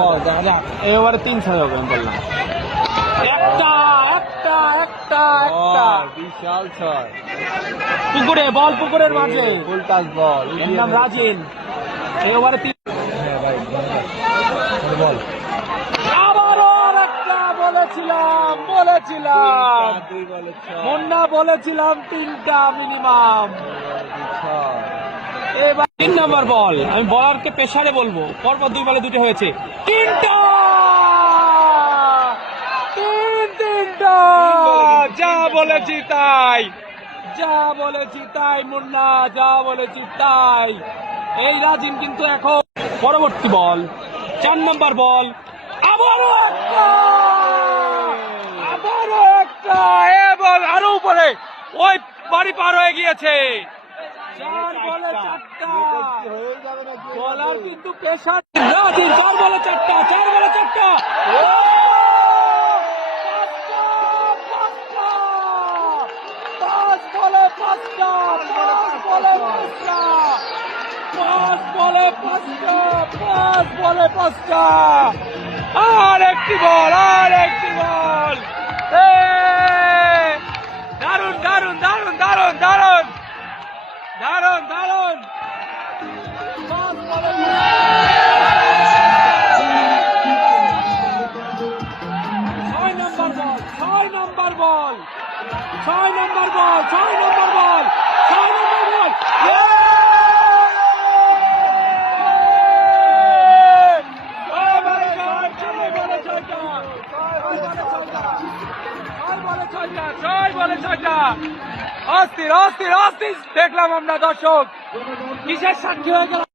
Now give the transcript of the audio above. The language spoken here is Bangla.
বল দেখা যাক এবারে 3-6 হবে আমি বললাম। একটা একটা একটা একটা বিশাল ছয়। পুকুরে বল, পুকুরের মাঝে ফুল টাচ বল। এর নাম রাজিন। এবারে হ্যাঁ ভাই বল। আবারও একটা বলেছিলাম মুন্না, বলেছিলাম 3টা মিনিমাম। এবার 3 নম্বর বল, আমি বলারকে পেশারে বলবো, পরপর 2 বলে 2টা হয়েছে। 3টা যা বলেছি তাই, যা বলেছি তাই মুন্না, যা বলেছি তাই। এই রাজিন কিন্তু এখন পরবর্তী বল 4 নম্বর বল, আবারও একটা এবং আরো উপরে ওই বাড়ি পার হয়ে গিয়েছে। 4 বলে 4টা বলার কিন্তু পেশার রাজিন। 4 বলে 4টা, 4 বলে 4টা, 5 বলে 5টা, 5 বলে 5টা, 5 বলে 5টা, 5 বলে 5টা। আর একটি বল, আর একটি বল। দারুন দারুন দারুন দারুন দারুন দারুন দারুন। 5 বলে 6 নম্বর বল, 6 নম্বর বল, 6 নম্বর বল, 6 নম্বর বল, 6 নম্বর বল। অস্থির অস্থির অস্থির দেখলাম আমরা দর্শক, কিসের সাক্ষী হয়ে গেল।